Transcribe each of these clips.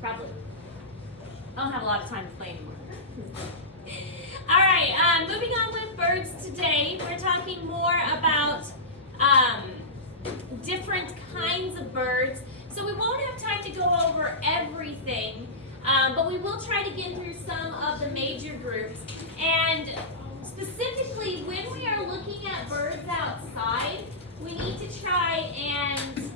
Probably. I don't have a lot of time to play anymore. All right, moving on with birds today. We're talking more about different kinds of birds. So we won't have time to go over everything, but we will try to get through some of the major groups. And specifically, when we are looking at birds outside, we need to try and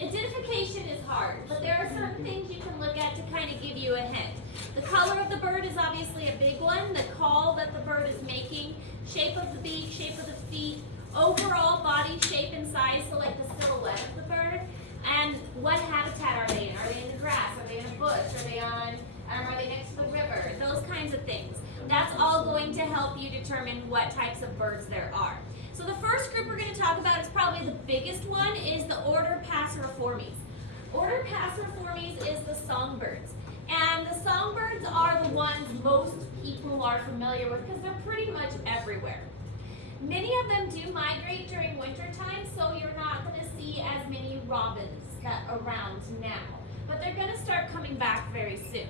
identification is hard, but there are certain things you can look at to kind of give you a hint. The color of the bird is obviously a big one. The call that the bird is making, shape of the beak, shape of the feet, overall body shape and size, so like the silhouette of the bird, and what habitat are they in? Are they in the grass? Are they in a bush? Are they next to the river? Those kinds of things. That's all going to help you determine what types of birds there are. So the first group we're going to talk about is probably the biggest one, is the order Passeriformes. Order Passeriformes is the songbirds. And the songbirds are the ones most people are familiar with because they're pretty much everywhere. Many of them do migrate during winter time, so you're not going to see as many robins around now. But they're going to start coming back very soon.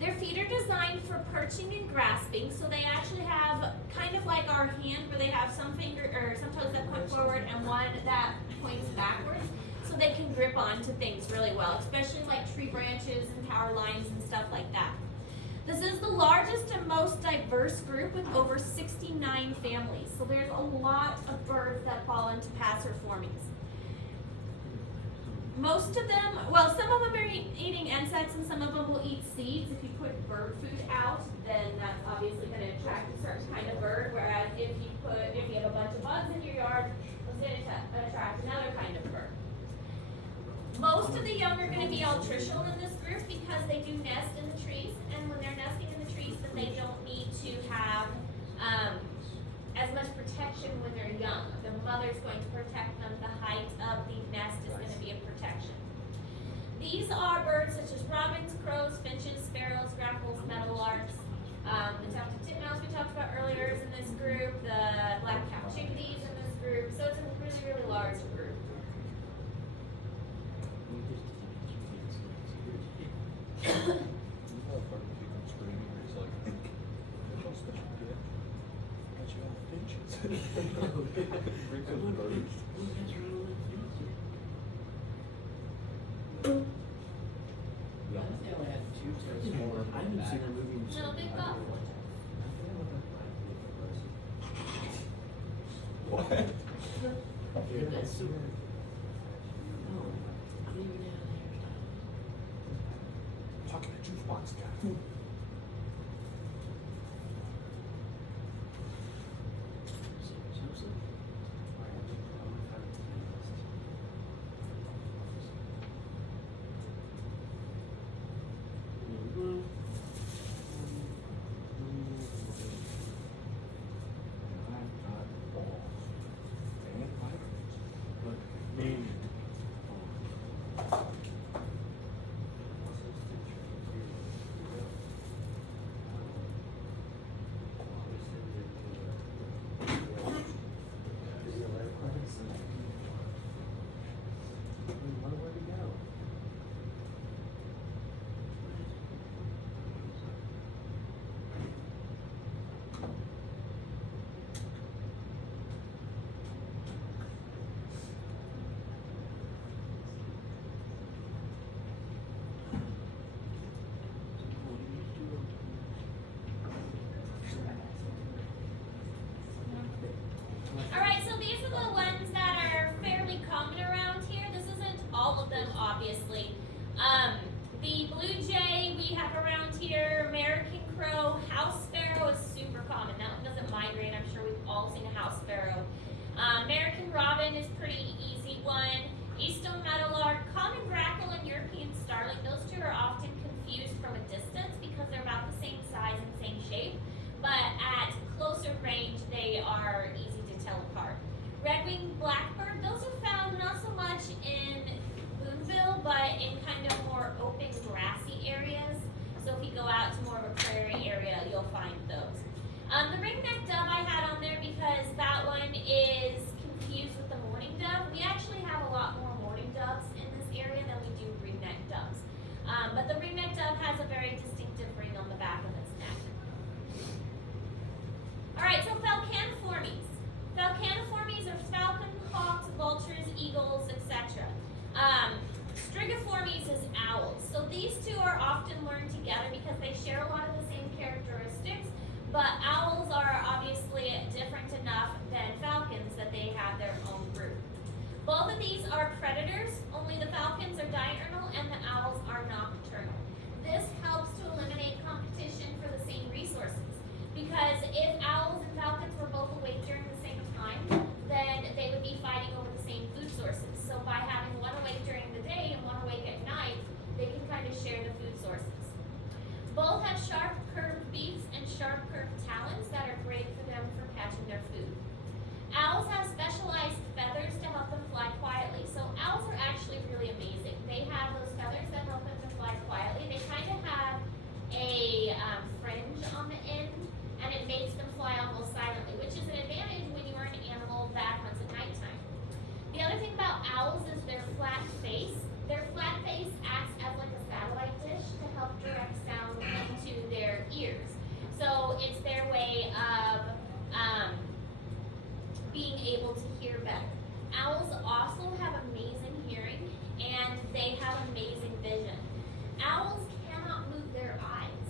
Their feet are designed for perching and grasping, so they actually have kind of like our hand where they have some toes that point forward and one that points backwards, so they can grip onto things really well, especially like tree branches and power lines and stuff like that. This is the largest and most diverse group with over 69 families, so there's a lot of birds that fall into Passeriformes. Most of them, well, some of them are eating insects and some of them will eat seeds. If you put bird food out, then that's obviously going to attract a certain kind of bird, whereas if you have a bunch of bugs in your yard, it's going to attract another kind of bird. Most of the young are going to be altricial in this group because they do nest in the trees, and when they're nesting in the trees, then they don't need to have as much protection when they're young. The mother's going to protect them. The height of the nest is going to be a protection. These are birds such as robins, crows, finches, sparrows, grackles, meadowlarks. The tufted titmouse we talked about earlier is in this group. The black-capped chickadees in this group. So it's a really, really large group. No, big buff. What? That's super. No, I don't even have a hairstyle. Talking to juice box guy. All right, so these are the ones that are fairly common around here. This isn't all of them, obviously. The blue jay we have around here, American crow, house sparrow is super common. That one doesn't migrate. I'm sure we've all seen a house sparrow. American robin is pretty easy one. Eastern meadowlark, common grackle, and European starling. Those two are often confused from a distance because they're about the same size and same shape, but at closer range they are easy to tell apart. Red-winged blackbird, those are found not so much in Boonville, but in kind of more open grassy areas. So if you go out to more of a prairie area, you'll find those. The ring-necked dove I had on there because that one is confused with the mourning dove. We actually have a lot more mourning doves in this area than we do ring-necked But owls are obviously different enough than falcons that they have their own group. Both of these are predators, only the falcons are diurnal and the owls are nocturnal. This helps to eliminate competition for the same resources. Because if owls and falcons were both awake during the same time, then they would be fighting over the same food sources. So by having one awake during the day and one awake at night, they can kind of share the food sources. Both have sharp curved beaks and sharp curved talons that are great for them for catching their food. Owls have specialized feathers to help them fly quietly. So owls are actually really amazing. They have those feathers that help them to fly quietly. They kind of have a fringe on the end, and it makes them fly almost silently, which is an advantage when you are an animal that hunts at nighttime. The other thing about owls is their flat face. Their flat face acts as like a satellite dish to help direct sound into their ears. So it's their way of being able to hear better. Owls also have amazing hearing and they have amazing vision. Owls cannot move their eyes.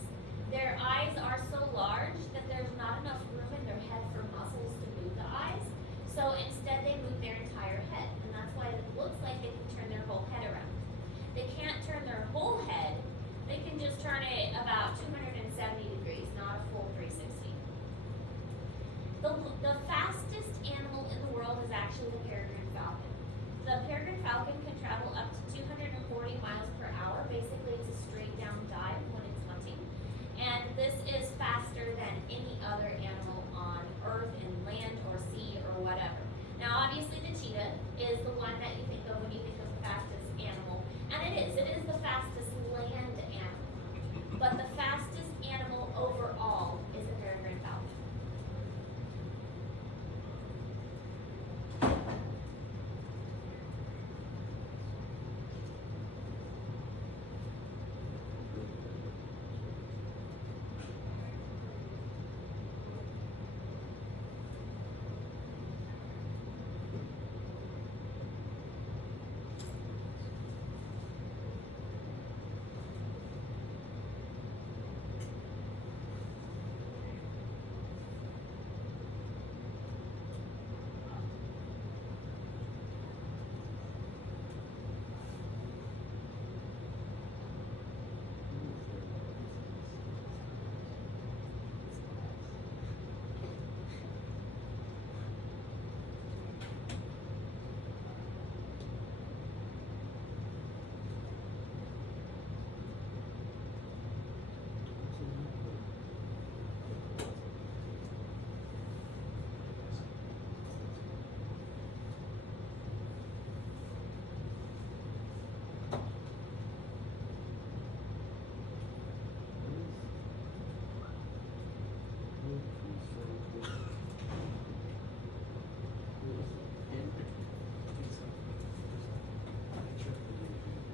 Their eyes are so large that there's not enough room in their head for muscles to move the eyes. So instead they move their entire head, and that's why it looks like they can turn their whole head around. They can't turn their whole head, they can just turn it about 270 degrees, not a full 360. The fastest animal in the world is actually the peregrine falcon. The peregrine falcon can travel up to 240 miles per hour. Basically, it's a straight down dive when it's hunting. And this is faster than any other animal on earth, in land or sea or whatever. Now, obviously, the cheetah is the one that you think of when you think of the fastest animal. And it is the fastest land animal. But the fastest animal overall is the peregrine falcon.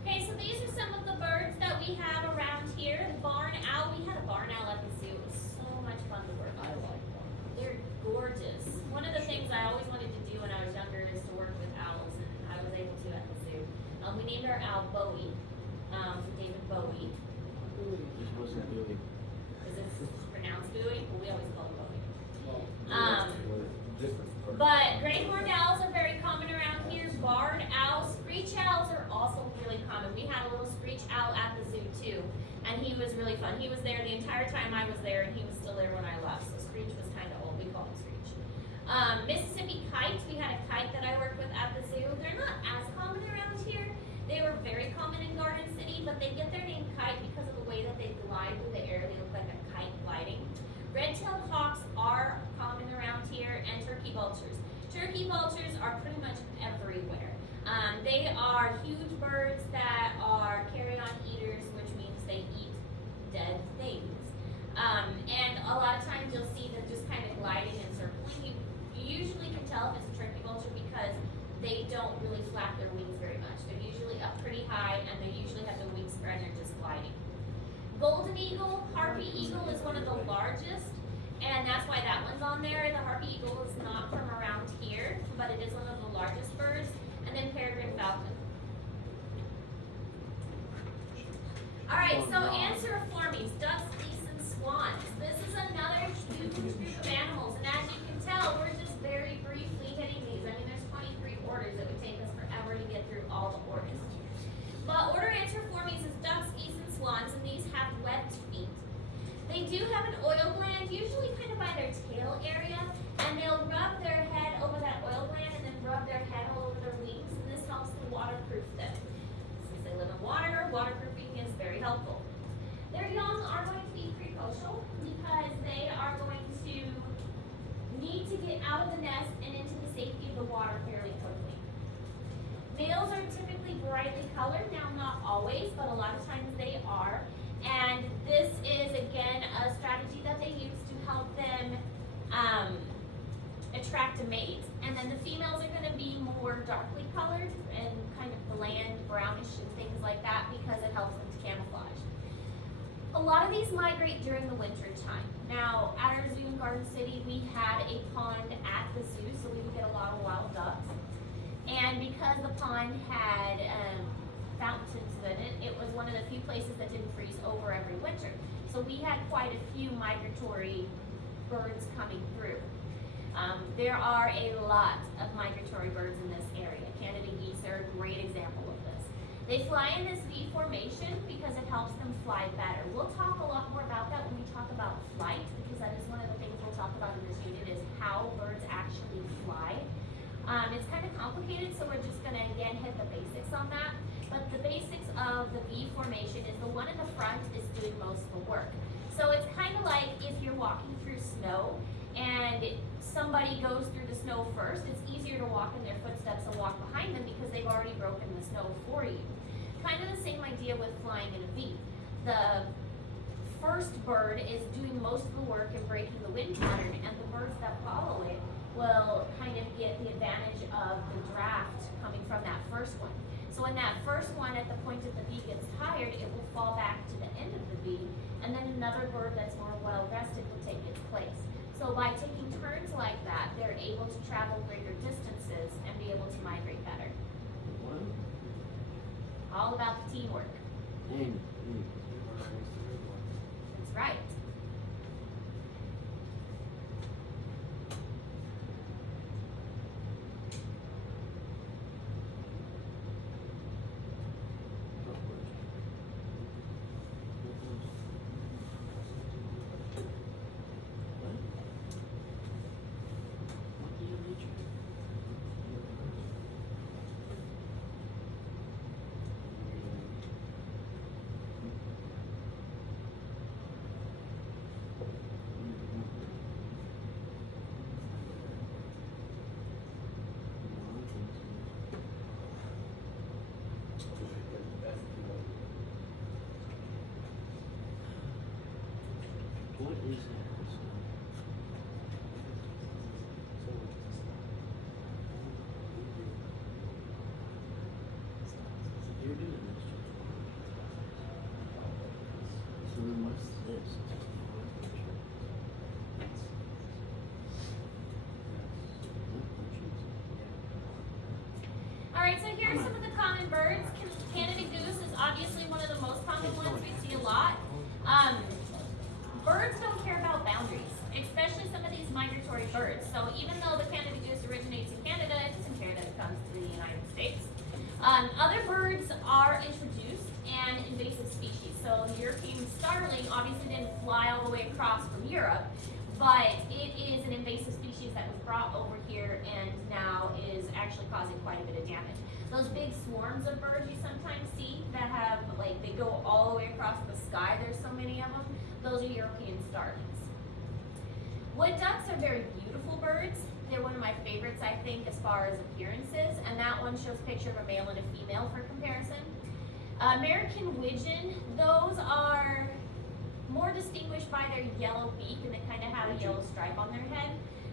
Okay, so these are some of the birds that we have around here. The barn owl, we had a barn owl at the zoo. It was so much fun to work with. I like them. They're gorgeous. One of the things I always wanted to do when I was younger is to work with owls, and I was able to at the zoo. We named our owl Bowie, for David Bowie. This wasn't really. Is it pronounced Bowie? Well, we always call it Bowie. Different. But great horned owls are very common around here. Barred owls, screech owls are also really common. We had a little screech owl at the zoo too, and he was really fun. He was there the entire time I was there, and he was still there when I left. So Screech was kind of old. We call him Screech. Mississippi kites. We had a kite that I worked with at the zoo. They're not as common around here. They were very common in Garden City, but they get their name kite because of the way that they glide through the air. They look like a kite gliding. Red-tailed hawks are common around here, and turkey vultures. Turkey vultures are pretty much everywhere. They are huge birds that are carrion eaters, which means they eat dead things. And a lot of times you'll see them just kind of gliding and circling. You usually can tell if it's a turkey vulture because they don't really flap their wings very much. They're usually up pretty high, and they usually have their wings spread and they're just gliding. Golden eagle, harpy eagle is one of the largest, and that's why that one's on there. The harpy eagle is not from around here, but it is one of the largest birds. And then peregrine falcon. All right, so answer for me. Ducks, geese, and swans. This is another huge huge group of animals, and as you can tell, we're just very briefly hitting these. I mean, there's 23 orders. It would take us forever to get through all the orders. But order Anseriformes is ducks, geese, and swans, and these have webbed feet. They do have an oil gland, usually kind of by their tail area, and they'll rub their head over that oil gland and then rub their head all over their wings, and this helps to waterproof them. Since they live in water, waterproofing is very helpful. Their young are going to be precocial because they are going to need to get out of the nest and into the safety of the water fairly quickly. Males are typically brightly colored, now not always, but a lot of times they are. And this is, again, a strategy that they use to help them attract a mate. And then the females are going to be more darkly colored and kind of bland, brownish, and things like that because it helps them to camouflage. A lot of these migrate during the winter time. Now, at our zoo in Garden City, we had a pond at the zoo, so we would get a lot of wild ducks. And because the pond had fountains in it, it was one of the few places that didn't freeze over every winter. So we had quite a few migratory birds coming through. There are a lot of migratory birds in this area. Canada geese are a great example of this. They fly in this V formation because it helps them fly better. We'll talk a lot more about that when we talk about flight, because that is one of the things we'll talk about in this unit is how birds actually fly. It's kind of complicated, so we're just going to, again, hit the basics on that. But the basics of the V formation is the one in the front is doing most of the work. So it's kind of like if you're walking through snow and somebody goes through the snow first, it's easier to walk in their footsteps and walk behind them because they've already broken the snow for you. Kind of the same idea with flying in a V. The first bird is doing most of the work in breaking the wind pattern, and the birds that follow it will kind of get the advantage of the draft coming from that first one. So when that first one at the point of the V gets tired, it will fall back to the end of the V, and then another bird that's more well rested will take its place. So by taking turns like that, they're able to travel greater distances and be able to migrate better. What? All about the teamwork. Dang. That's right. What is that? You're doing this. So then what's this? Alright, so here are some of the common birds. Canada goose is obviously one of the most common ones we see a lot. Birds don't care about boundaries, especially some of these migratory birds. So even though the Canada goose originates in Canada, it doesn't care that it comes to the United States. Other birds are introduced and invasive species. So the European starling obviously didn't fly all the way across from Europe, but it is an invasive species that was brought over here and now is actually causing quite a bit of damage. Those big swarms of birds you sometimes see that have, like, they go all the way across the sky, there's so many of them, those are European starlings. Wood ducks are very beautiful birds. They're one of my favorites, I think, as far as appearances, and that one shows a picture of a male and a female for comparison. American widgeon, those are more distinguished by their yellow beak, and they kind of have a yellow stripe on their head.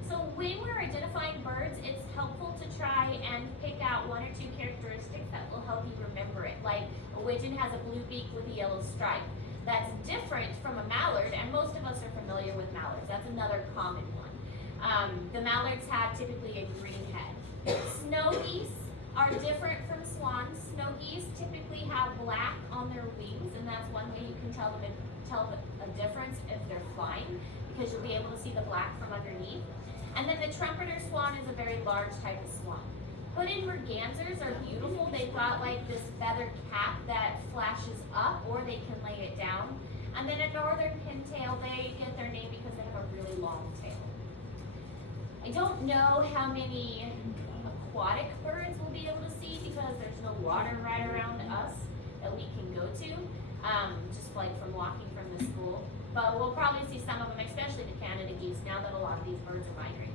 So when we're identifying birds, it's helpful to try and pick out one or two characteristics that will help you remember it. Like a widgeon has a blue beak with a yellow stripe. That's different from a mallard, and most of us are familiar with mallards. That's another common one. The mallards have typically a green head. Snow geese are different from swans. Snow geese typically have black on their wings, and that's one way you can tell a difference if they're flying, because you'll be able to see the black from underneath. And then the trumpeter swan is a very large type of swan. Hooded mergansers are beautiful. They've got like this feathered cap that flashes up, or they can lay it down. And then a northern pintail, they get their name because they have a really long tail. I don't know how many aquatic birds we'll be able to see because there's no water right around us that we can go to, just like from walking from the school. But we'll probably see some of them, especially the Canada geese, now that a lot of these birds are migrating.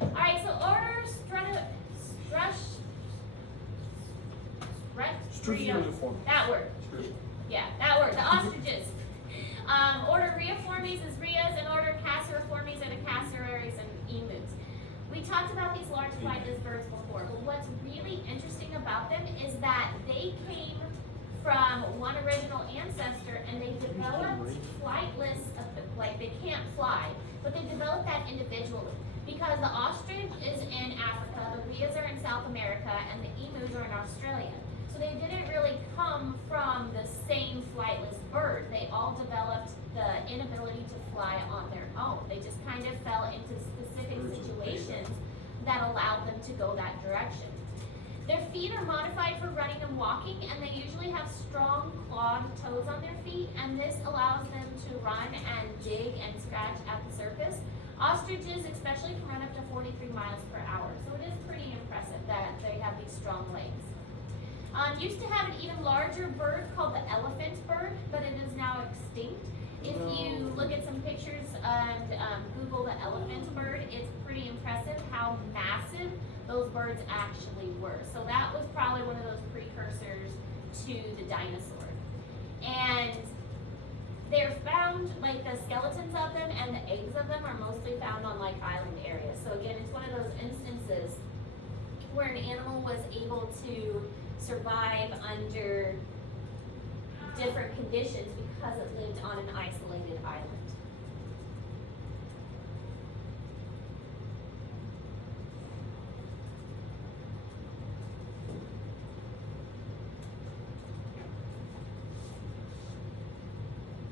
All right, so order that word. Yeah, that word, the ostriches. Order Rheaformes is rheas, and order Cassariformes are the cassararies and emus. We talked about these large flightless birds before, but what's really interesting about them is that they came from one original ancestor, and they developed flightless, like they can't fly, but they developed that individually. Because the ostrich is in Africa, the rheas are in South America, and the emus are in Australia. So they didn't really come from the same flightless bird. They all developed the inability to fly on their own. They just kind of fell into specific situations that allowed them to go that direction. Their feet are modified for running and walking, and they usually have strong clawed toes on their feet, and this allows them to run and dig and scratch at the surface. Ostriches especially can run up to 43 miles per hour, so it is pretty impressive that they have these strong legs. Used to have an even larger bird called the elephant bird, but it is now extinct. If you look at some pictures and Google the elephant bird, it's pretty impressive how massive those birds actually were. So that was probably one of those precursors to the dinosaur. And they're found, like the skeletons of them and the eggs of them are mostly found on like island areas. So again, it's one of those instances where an animal was able to survive under different conditions because it lived on an isolated island.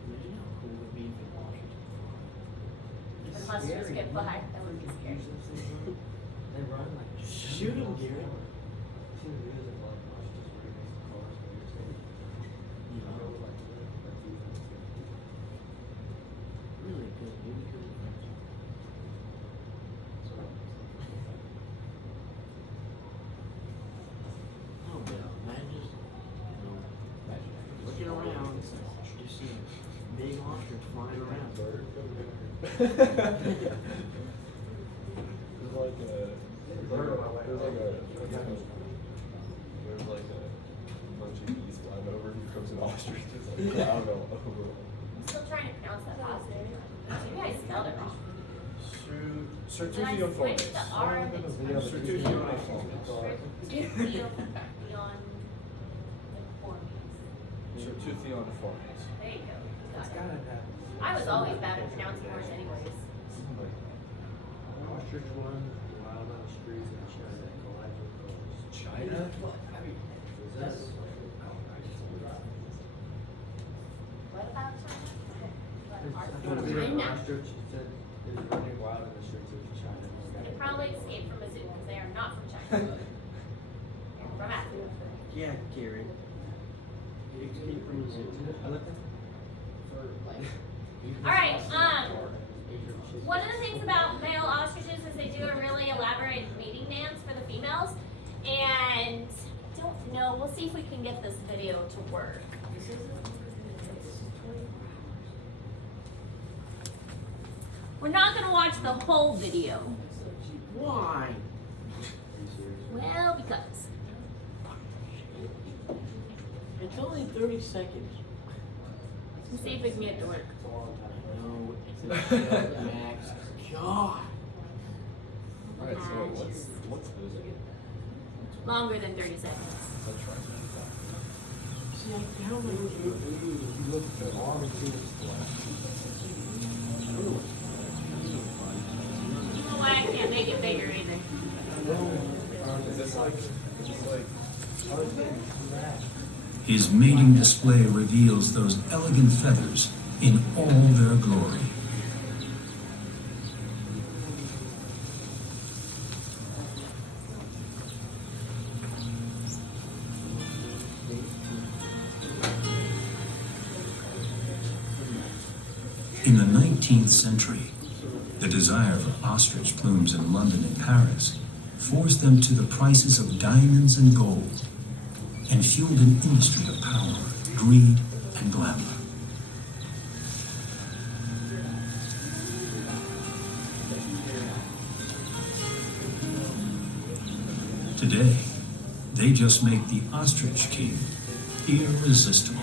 Imagine how cool it would be if it washed. Unless you just get flagged, that would be scary. They run like Shoot 'em, Gary. See the videos of like ostriches running next to cars when you're saying, you know, like defense. Really good, really good. So, Oh, but imagine, looking around, just see a big ostrich flying around. There's like a bunch of geese flying over, and here comes an ostrich, just like cloud all over. I'm still trying to pronounce that last name. You guys spelled it wrong. And I Certufioformes. switched the R and the Certufioformes. Certufioformes. There you go. it's Got it. gotta have. I was always bad at pronouncing words anyways. Ostrich one, wild ostrich in China collides with cars. China? Is that? What about China? There's gonna be an ostrich that is running wild in the streets of China. They probably escaped from a zoo because they are not from China. They're from Africa. Yeah, Gary. You escaped from the zoo. I looked at All right. One of the things about male ostriches is they do a really elaborate mating dance for the females, and I don't know. We'll see if we can get this video to work. We're not going to watch the whole video. Why? Well, because. It's only 30 seconds. Let's see if we can get it to work. No, it's a joke, Max. God. Alright, so what's this? Longer than 30 seconds. Let's try that. See, I how many if you look at the arm and see it's black. You know why I can't make it bigger either? Is this like His mating display reveals those elegant feathers in all their glory. In the 19th century, the desire for ostrich plumes in London and Paris forced them to the prices of diamonds and gold and fueled an industry of power, greed, and glamour. Today, they just make the ostrich king irresistible.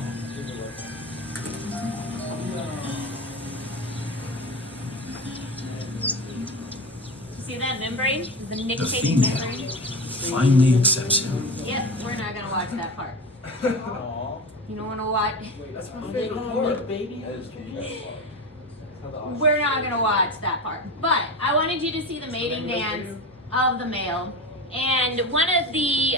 See that membrane? The The nictitating female membrane? finally accepts him. Yep, we're not gonna watch that part. Aww. You don't wanna watch. That's my They favorite don't part. make baby That is the best part. How the ostrich- We're not gonna watch that part. But I wanted you to see the mating dance of the male. And one of the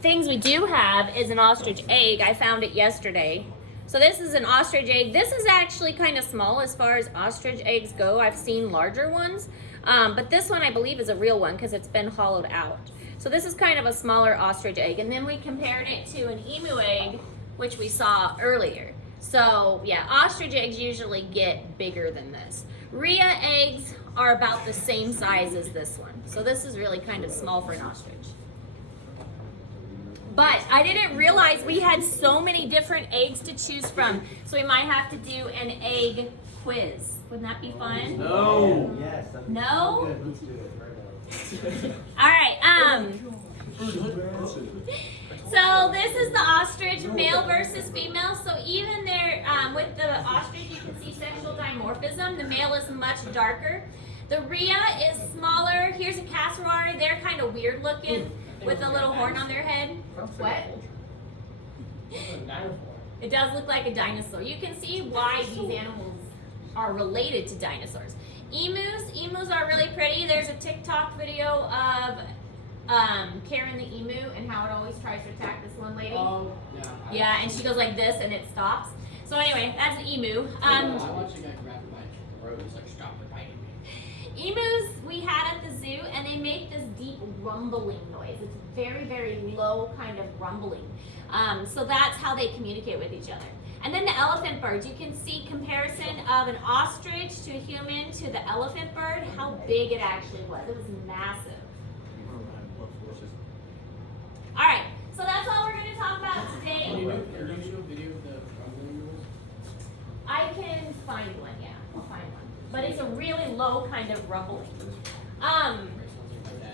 things we do have is an ostrich egg. I found it yesterday. So this is an ostrich egg. This is actually kind of small as far as ostrich eggs go. I've seen larger ones. But this one I believe is a real one because it's been hollowed out. So this is kind of a smaller ostrich egg. And then we compared it to an emu egg, which we saw earlier. So yeah, ostrich eggs usually get bigger than this. Rhea eggs are about the same size as this one. So this is really kind of small for an ostrich. But I didn't realize we had so many different eggs to choose from. So we might have to do an egg quiz. Wouldn't that be fun? No. Yes. that'd be No? so good. Let's do it right now. All right. So this is the ostrich, male versus female. So even there, with the ostrich, you can see sexual dimorphism. The male is much darker. The Rhea is smaller. Here's a casserole. They're kind of weird looking with a little horn on their head. What? It does look like a dinosaur. You can see why these animals are related to dinosaurs. Emus are really pretty. There's a TikTok video of Karen the emu and how it always tries to attack this one lady. Oh, yeah. Yeah, and she goes like this and it stops. So anyway, that's an emu. I watched a guy grab it by the throat. He's like, stop it biting me. Emus we had at the zoo, and they make this deep rumbling noise. It's very, very low kind of rumbling. So that's how they communicate with each other. And then the elephant birds, you can see comparison of an ostrich to a human to the elephant bird, how big it actually was. It was massive. All right, so that's all we're going to talk about Can today. you show a video of the rumbling noise? I can find one, yeah, I'll find one. But it's a really low kind of rumbling.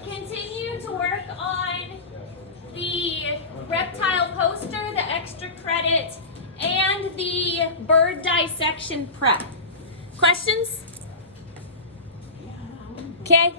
Continue to work on the reptile poster, the extra credit, and the bird dissection prep. Questions? Okay.